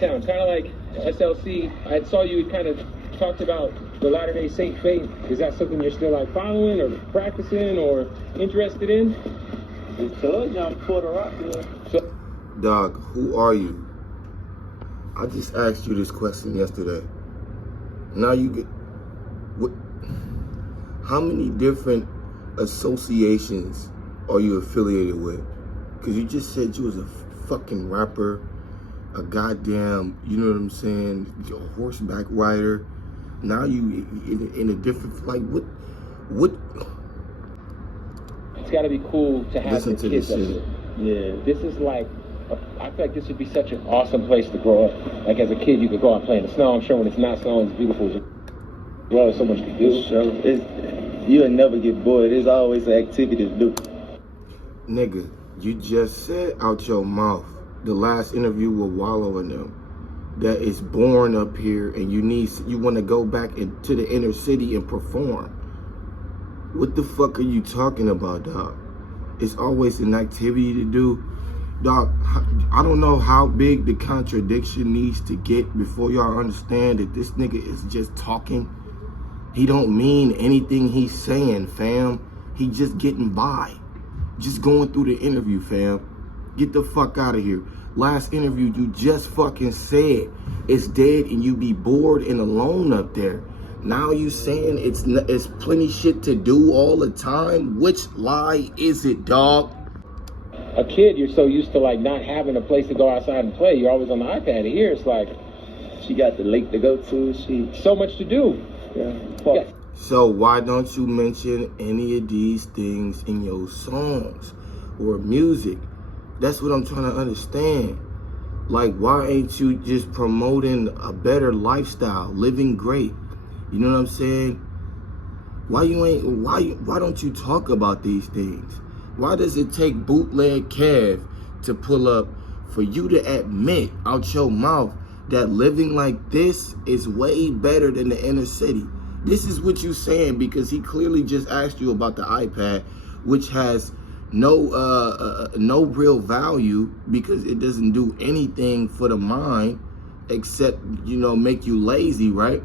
Town, kind of like SLC. I saw you kind of talked about the Latter-day Saint faith. Is that something you're still like following or practicing or interested in? It's told you I'm Puerto Rican. So, dog, who are you? I just asked you this question yesterday. Now you get what? How many different associations are you affiliated with? Because you just said you was a fucking rapper, a goddamn, you know what I'm saying, a horseback rider. Now you in a different, like, what? It's got to be cool to have Listen the to kids this up shit. here. Yeah, this is like, I feel like this would be such an awesome place to grow up. Like as a kid, you could go out and play in the snow. I'm sure when it's not snowing, it's beautiful as well. There's so much to do. So you'll never get bored. There's always an activity to do. Nigga, you just said out your mouth, the last interview with Wallow and them, that it's born up here and you want to go back into the inner city and perform. What the fuck are you talking about, dog? It's always an activity to do. Dog, I don't know how big the contradiction needs to get before y'all understand that this nigga is just talking. He don't mean anything he's saying, fam. He just getting by. Just going through the interview, fam. Get the fuck out of here. Last interview, you just fucking said it's dead and you be bored and alone up there. Now you saying it's plenty shit to do all the time? Which lie is it, dog? A kid, you're so used to like not having a place to go outside and play. You're always on the iPad. Here, it's like she got the lake to go to. She so much to do. Yeah. So why don't you mention any of these things in your songs or music? That's what I'm trying to understand. Like, why ain't you just promoting a better lifestyle, living great? You know what I'm saying? Why don't you talk about these things? Why does it take bootleg Kev to pull up for you to admit out your mouth that living like this is way better than the inner city? This is what you saying because he clearly just asked you about the iPad, which has no real value because it doesn't do anything for the mind except, you know, make you lazy, right?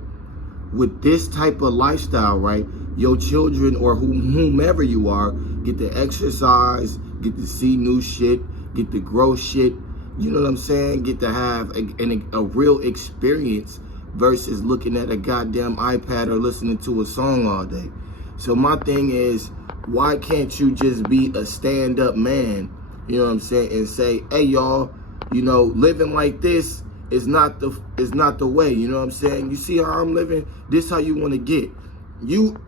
With this type of lifestyle, right, your children or whomever you are get to exercise, get to see new shit, get to grow shit, you know what I'm saying? Get to have a real experience versus looking at a goddamn iPad or listening to a song all day. So my thing is, why can't you just be a stand-up man, you know what I'm saying, and say, hey, y'all, you know, living like this is not the way, you know what I'm saying? You see how I'm living? This how you want to get. You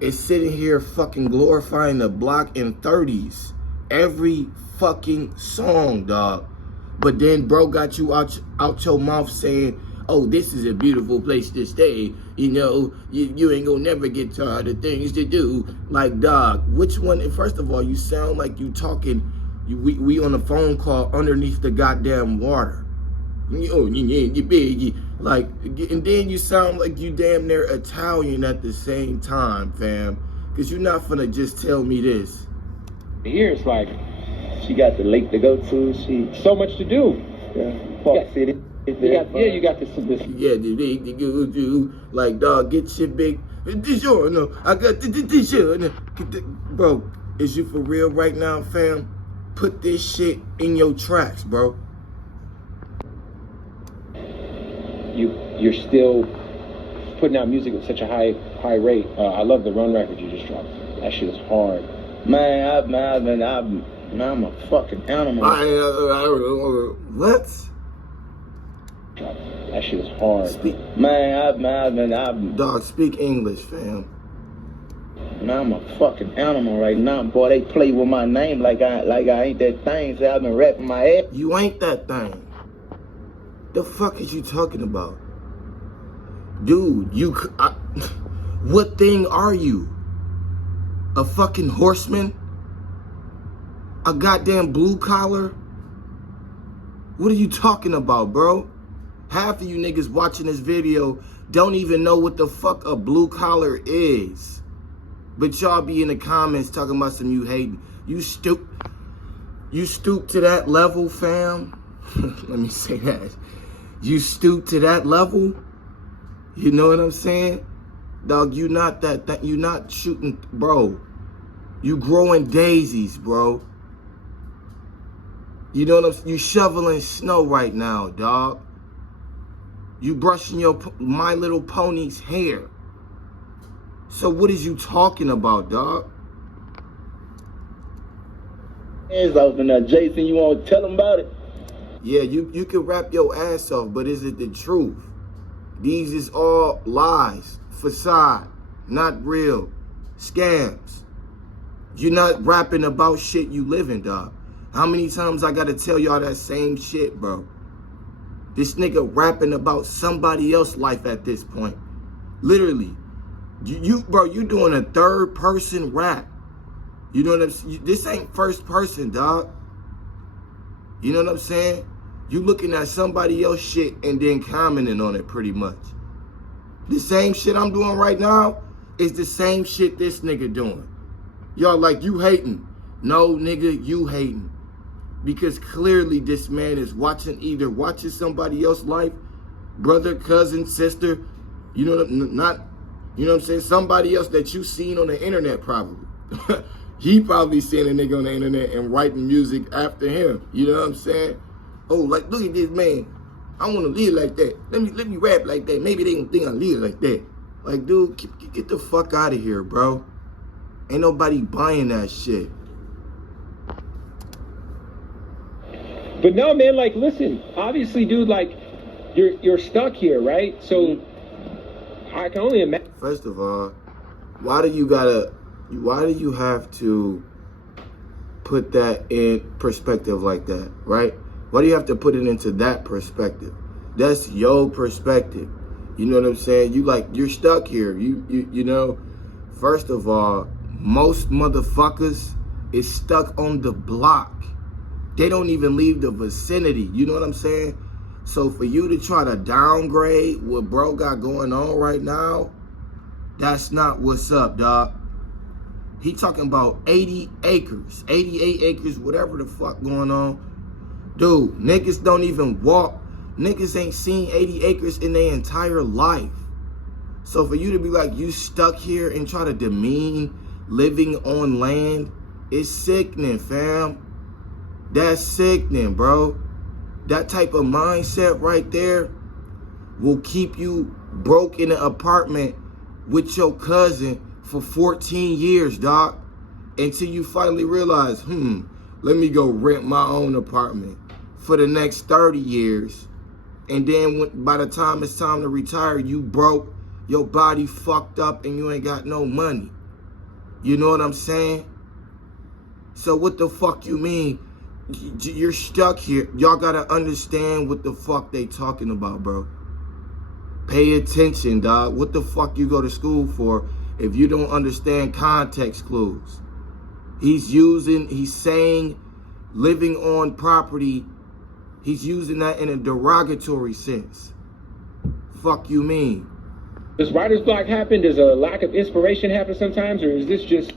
is sitting here fucking glorifying the block in 30s every fucking song, dog. But then bro got you out your mouth saying, oh, this is a beautiful place to stay. You know, you ain't gonna never get tired of things to do. Like, dog, which one? And first of all, you sound like you talking, we on a phone call underneath the goddamn water. Like, and then you sound like you damn near Italian at the same time, fam. Because you're not finna just tell me this. Here, it's like she got the lake to go to. She so much to do. Park City. You got this. Yeah, the lake to go to. Like, dog, get your big. No, I got the. Bro, is you for real right now, fam? Put this shit in your tracks, bro. You're still putting out music at such a high rate. I love the Run record you just dropped. That shit is hard. Man, I'm a fucking animal. What? That shit is hard. Dog, speak English, fam. Man, I'm a fucking animal right now, boy. They play with my name like I ain't that thing. So I've been rapping my ass. You ain't that thing. The fuck is you talking about? Dude, what thing are you? A fucking horseman? A goddamn blue collar? What are you talking about, bro? Half of you niggas watching this video don't even know what the fuck a blue collar is. But y'all be in the comments talking about some you hating. You stoop to that level, fam? Let me say that. You stoop to that level? You know what I'm saying? Dog, you not that you not shooting, bro. You growing daisies, bro. You know what I'm saying? You shoveling snow right now, dog. You brushing your My Little Pony's hair. So what is you talking about, dog? Hands off in there, Jason. You want to tell them about it? Yeah, you can rap your ass off, but is it the truth? These is all lies, facade, not real, scams. You're not rapping about shit you living, dog. How many times I gotta tell y'all that same shit, bro? This nigga rapping about somebody else's life at this point. Literally. Bro, you doing a third person rap. You know what I'm saying? This ain't first person, dog. You know what I'm saying? You looking at somebody else's shit and then commenting on it pretty much. The same shit I'm doing right now is the same shit this nigga doing. Y'all like, you hating. No, nigga, you hating. Because clearly this man is either watching somebody else's life, brother, cousin, sister, you know what I'm saying? Somebody else that you seen on the internet probably. He probably seen a nigga on the internet and writing music after him. You know what I'm saying? Oh, like, look at this man. I want to live like that. Let me rap like that. Maybe they don't think I live like that. Like, dude, get the fuck out of here, bro. Ain't nobody buying that shit. But no, man, like, listen, obviously, dude, like, you're stuck here, right? So I can only imagine. First of all, why do you have to put that in perspective like that, right? Why do you have to put it into that perspective? That's your perspective. You know what I'm saying? You're stuck here. You know, first of all, most motherfuckers is stuck on the block. They don't even leave the vicinity. You know what I'm saying? So for you to try to downgrade what bro got going on right now, that's not what's up, dog. He talking about 80 acres, 88 acres, whatever the fuck going on. Dude, niggas don't even walk. Niggas ain't seen 80 acres in their entire life. So for you to be like, you stuck here and try to demean living on land, it's sickening, fam. That's sickening, bro. That type of mindset right there will keep you broke in an apartment with your cousin for 14 years, doc, until you finally realize, let me go rent my own apartment for the next 30 years. And then by the time it's time to retire, you broke, your body fucked up, and you ain't got no money. You know what I'm saying? So what the fuck you mean? You're stuck here. Y'all gotta understand what the fuck they talking about, bro. Pay attention, dog. What the fuck you go to school for if you don't understand context clues? He's saying living on property, he's using that in a derogatory sense. Fuck you mean? Does writer's block happen? Does a lack of inspiration happen sometimes? Or is this just...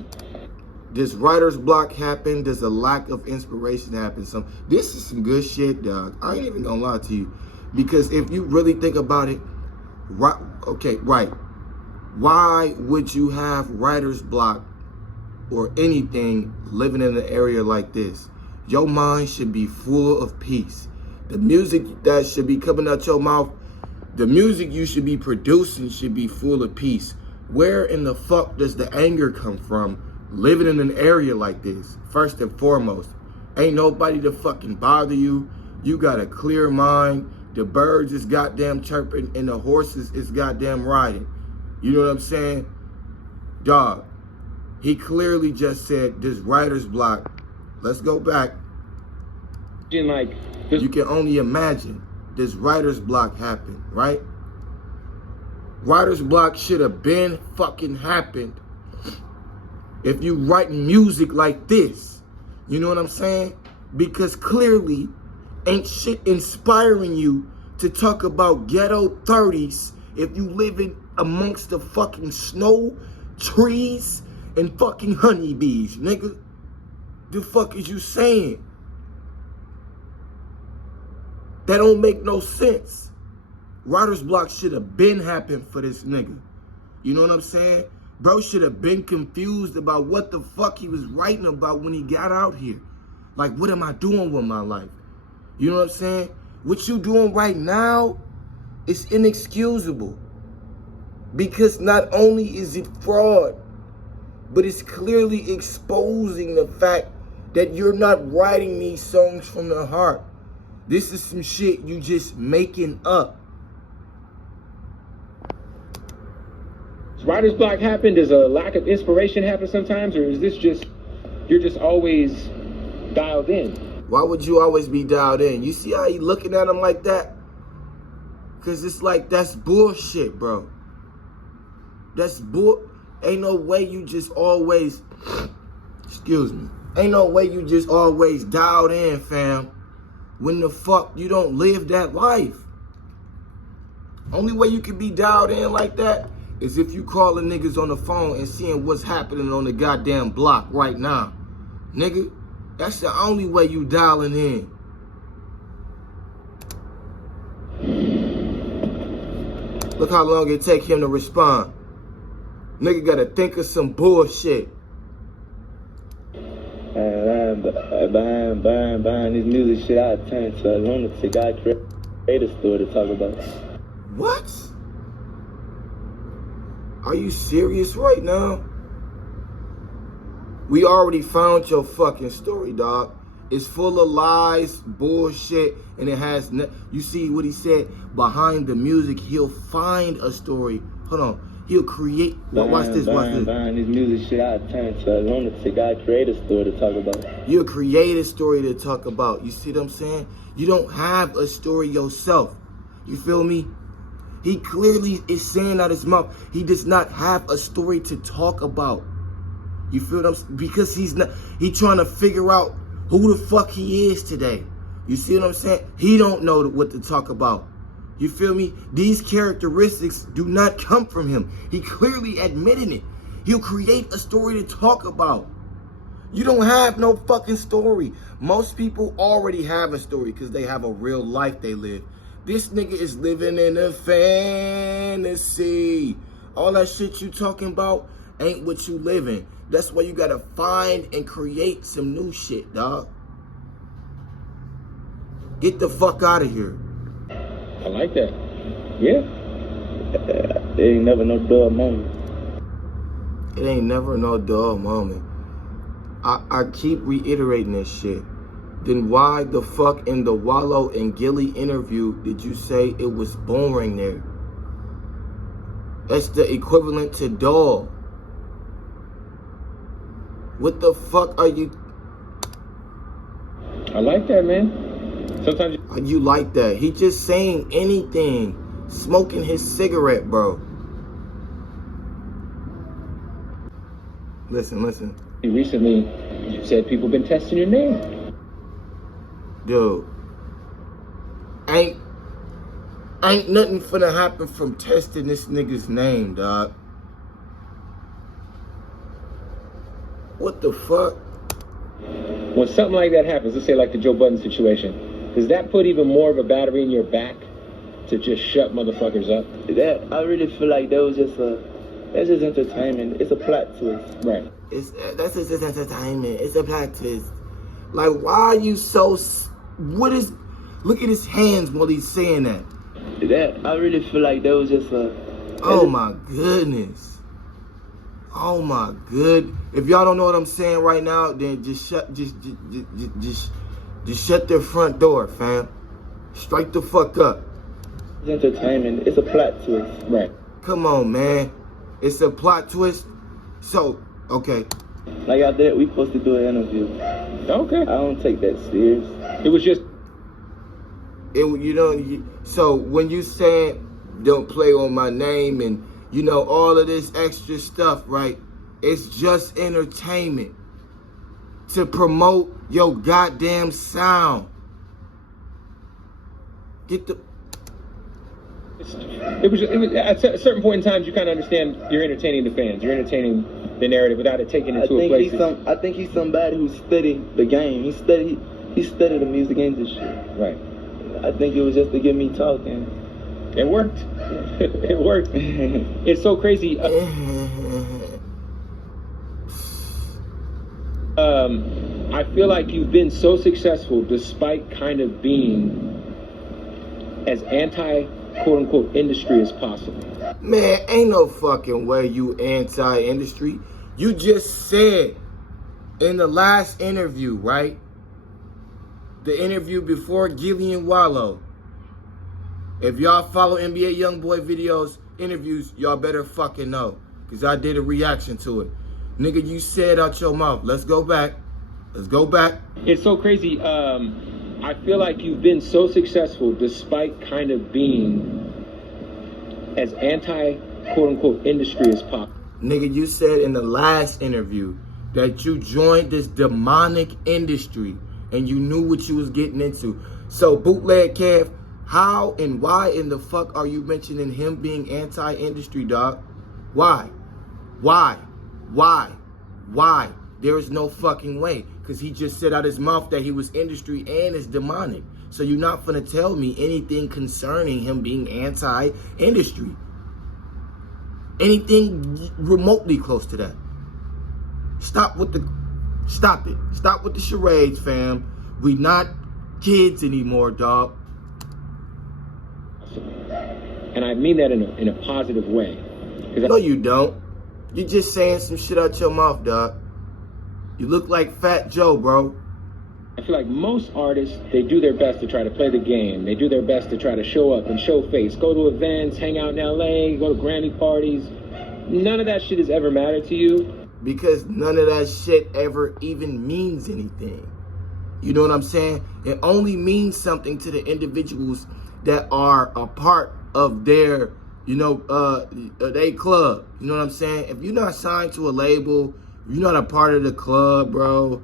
Does writer's block happen? Does a lack of inspiration happen? This is some good shit, dog. I ain't even gonna lie to you. Because if you really think about it, right. Why would you have writer's block or anything living in an area like this? Your mind should be full of peace. The music that should be coming out your mouth, the music you should be producing should be full of peace. Where in the fuck does the anger come from living in an area like this? First and foremost, ain't nobody to fucking bother you. You got a clear mind. The birds is goddamn chirping and the horses is goddamn riding. You know what I'm saying? Dog, he clearly just said this writer's block. Let's go back. like You can only imagine this writer's block happened, right? Writer's block should have been fucking happened if you write music like this. You know what I'm saying? Because clearly ain't shit inspiring you to talk about ghetto 30s if you living amongst the fucking snow, trees, and fucking honeybees, nigga. The fuck is you saying? That don't make no sense. Writer's block should have been happened for this nigga. You know what I'm saying? Bro should have been confused about what the fuck he was writing about when he got out here. Like, what am I doing with my life? You know what I'm saying? What you doing right now is inexcusable. Because not only is it fraud, but it's clearly exposing the fact that you're not writing these songs from the heart. This is some shit you just making up. Does writer's block happen? Does a lack of inspiration happen sometimes? Or is this just, you're just always dialed in? Why would you always be dialed in? You see how he looking at him like that? Because it's like, that's bullshit, bro. That's ain't no way you just always, excuse me. Ain't no way you just always dialed in, fam. When the fuck you don't live that life. Only way you can be dialed in like that is if you calling niggas on the phone and seeing what's happening on the goddamn block right now. Nigga, that's the only way you dialing in. Look how long it take him to respond. Nigga gotta think of some bullshit. Behind this music shit, I turn to a lunatic. I create a story to talk about. What? Are you serious right now? We already found your fucking story, dog. It's full of lies, bullshit, and it has you see what he said? Behind the music, he'll find a story. Hold on. He'll create. Watch this. Behind this music shit, I turn to a lunatic. I create a story to talk about. You'll create a story to talk about. You see what I'm saying? You don't have a story yourself. You feel me? He clearly is saying out his mouth, he does not have a story to talk about. You feel what I'm saying? Because he trying to figure out who the fuck he is today. You see what I'm saying? He don't know what to talk about. You feel me? These characteristics do not come from him. He clearly admitted it. He'll create a story to talk about. You don't have no fucking story. Most people already have a story because they have a real life they live. This nigga is living in a fantasy. All that shit you talking about ain't what you living. That's why you gotta find and create some new shit, dog. Get the fuck out of here. I like that. Yeah. It ain't never no dull moment. It ain't never no dull moment. I keep reiterating this shit. Then why the fuck in the Wallow and Gilly interview did you say it was boring there? That's the equivalent to dull. What the fuck are you? I like that, man. Sometimes you like that. He just saying anything. Smoking his cigarette, bro. Listen. Recently, you said people been testing your name. Dude. Ain't nothing finna happen from testing this nigga's name, dog. What the fuck? When something like that happens, let's say like the Joe Budden situation, does that put even more of a battery in your back to just shut motherfuckers up? That I really feel like that's just entertainment. It's a plot twist. Right. That's just entertainment. It's a plot twist. Like, why are you so? Look at his hands while he's saying that. That I really feel like that was just a. Oh my goodness. Oh my good. If y'all don't know what I'm saying right now, then just shut their front door, fam. Straight the fuck up. It's entertainment. It's a plot twist. Right. Come on, man. It's a plot twist. So, okay. Like I did, we supposed to do an interview. Okay. I don't take that serious. It was just. So when you saying don't play on my name and all of this extra stuff, right? It's just entertainment to promote your goddamn sound. It was at a certain point in time, you kind of understand you're entertaining the fans. You're entertaining the narrative without it taking it to a place. I think he's somebody who studied the game. He studied the music industry. Right. I think it was just to get me talking. It worked. It worked. It's so crazy. I feel like you've been so successful despite kind of being as anti-quote-unquote industry as possible. Man, ain't no fucking way you anti-industry. You just said in the last interview, right? The interview before Giving and Wallow. If y'all follow NBA Youngboy videos, interviews, y'all better fucking know. Because I did a reaction to it. Nigga, you said out your mouth. Let's go back. Let's go back. It's so crazy. I feel like you've been so successful despite kind of being as anti-quote-unquote industry as possible. Nigga, you said in the last interview that you joined this demonic industry and you knew what you was getting into. So, Bootleg Kev, how and why in the fuck are you mentioning him being anti-industry, dog? Why? Why? Why? Why? There is no fucking way. Because he just said out his mouth that he was industry and is demonic. So you're not finna tell me anything concerning him being anti-industry. Anything remotely close to that. Stop it. Stop with the charades, fam. We not kids anymore, dog. And I mean that in a positive way. No, you don't. You just saying some shit out your mouth, dog. You look like Fat Joe, bro. I feel like most artists, they do their best to try to play the game. They do their best to try to show up and show face. Go to events, hang out in LA, go to Grammy parties. None of that shit has ever mattered to you. Because none of that shit ever even means anything. You know what I'm saying? It only means something to the individuals that are a part of their, they club. You know what I'm saying? If you're not signed to a label, you're not a part of the club, bro.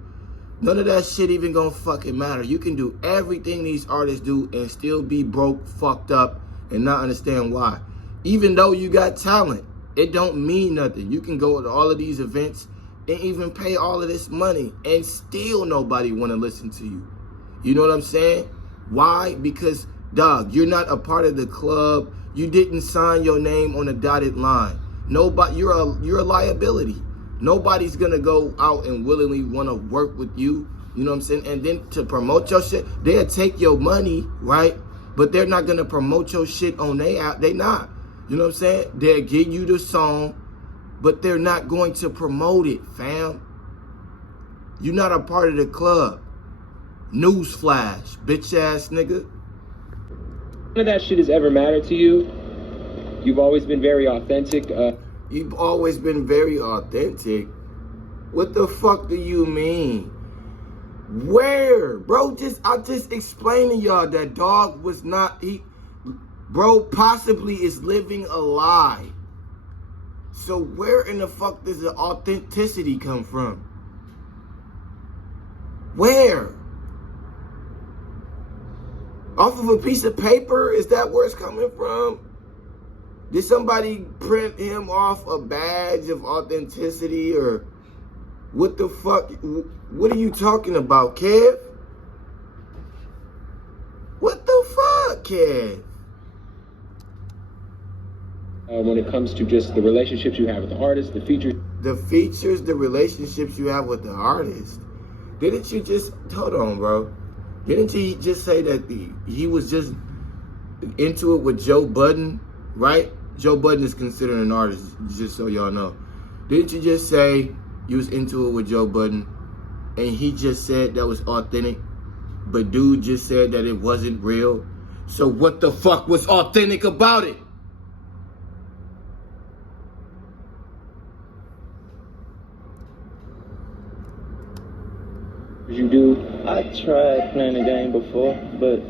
None of that shit even gonna fucking matter. You can do everything these artists do and still be broke, fucked up, and not understand why. Even though you got talent, it don't mean nothing. You can go to all of these events and even pay all of this money and still nobody wanna listen to you. You know what I'm saying? Why? Because, dog, you're not a part of the club. You didn't sign your name on a dotted line. Nobody, you're a liability. Nobody's gonna go out and willingly want to work with you. You know what I'm saying? And then to promote your shit, they'll take your money, right? But they're not gonna promote your shit on their app. They not. You know what I'm saying? They'll give you the song, but they're not going to promote it, fam. You're not a part of the club. Newsflash, bitch ass nigga. None of that shit has ever mattered to you. You've always been very authentic. You've always been very authentic. What the fuck do you mean? Where? Bro, I just explained to y'all that dog was not, bro possibly is living a lie. So where in the fuck does the authenticity come from? Where? Off of a piece of paper? Is that where it's coming from? Did somebody print him off a badge of authenticity or what the fuck? What are you talking about, Kev? What the fuck, Kev? When it comes to just the relationships you have with the artists, the features. The features, the relationships you have with the artist. Didn't you just, hold on, bro. Didn't you just say that he was just into it with Joe Budden? Right? Joe Budden is considered an artist, just so y'all know. Didn't you just say you was into it with Joe Budden and he just said that was authentic, but dude just said that it wasn't real? So what the fuck was authentic about it? You do? I tried playing the game before, but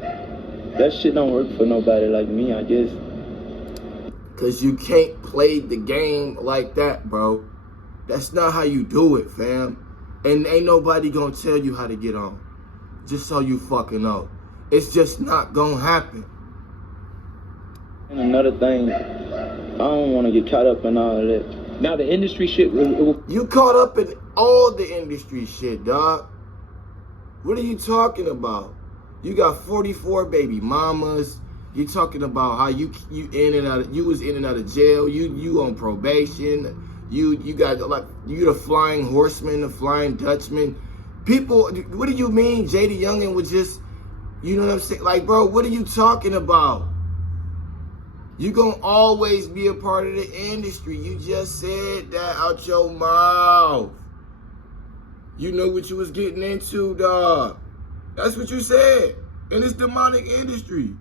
that shit don't work for nobody like me, I guess. Cause you can't play the game like that, bro. That's not how you do it, fam. And ain't nobody gonna tell you how to get on. Just so you fucking know. It's just not gonna happen. And another thing, I don't wanna get caught up in all of that. Now the industry shit, You caught up in all the industry shit, dog. What are you talking about? You got 44 baby mamas. You talking about how you in and out of, you was in and out of jail. You on probation. You got like you the flying horseman, the flying Dutchman. People, what do you mean JD Youngin was just, you know what I'm saying? Like, bro, what are you talking about? You gonna always be a part of the industry. You just said that out your mouth. You know what you was getting into, dog. That's what you said. In this demonic industry.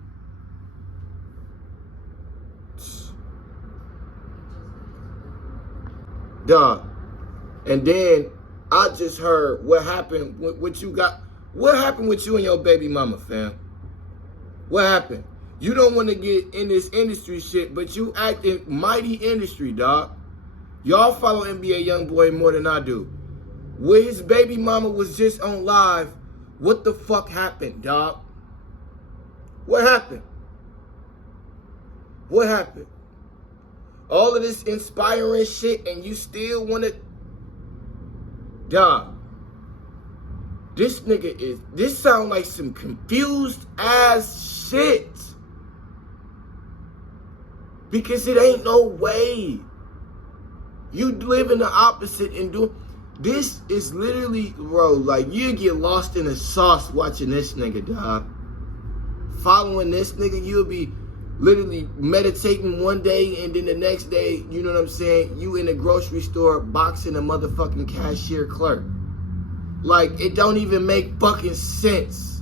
Dog. And then I just heard what happened, what you got. What happened with you and your baby mama, fam? What happened? You don't want to get in this industry shit, but you act in mighty industry, dog. Y'all follow NBA Youngboy more than I do. Where his baby mama was just on live, what the fuck happened, dog? What happened? What happened? All of this inspiring shit and you still want to... Dog. This nigga is... This sound like some confused ass shit. Because it ain't no way. You live in the opposite and do... This is literally, bro, like you get lost in the sauce watching this nigga, dog. Following this nigga, you'll be literally meditating one day and then the next day, you know what I'm saying, you in a grocery store boxing a motherfucking cashier clerk. Like, it don't even make fucking sense.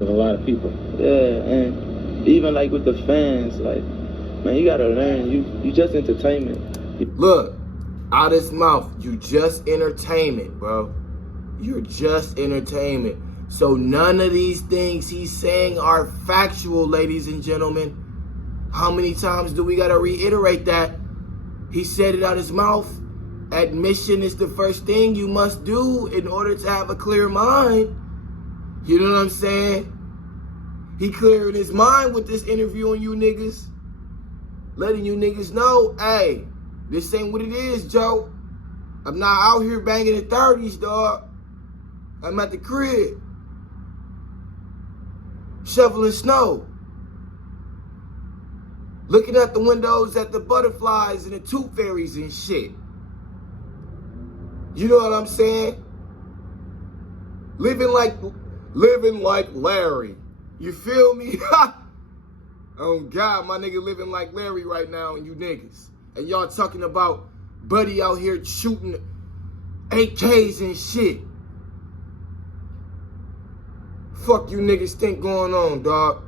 With a lot of people. Yeah, and even like with the fans, like, man, you gotta learn, you just entertainment. Look, out his mouth, you just entertainment, bro. You're just entertainment. So none of these things he's saying are factual, ladies and gentlemen. How many times do we gotta reiterate that? He said it out his mouth. Admission is the first thing you must do in order to have a clear mind. You know what I'm saying? He clearing his mind with this interview on you niggas. Letting you niggas know, hey, this ain't what it is, Joe. I'm not out here banging the 30s, dog. I'm at the crib. Shoveling snow. Looking at the windows at the butterflies and the tooth fairies and shit. You know what I'm saying? Living like Larry. You feel me? Oh God, my nigga living like Larry right now and you niggas. And y'all talking about Buddy out here shooting AKs and shit. Fuck you niggas think going on, dog.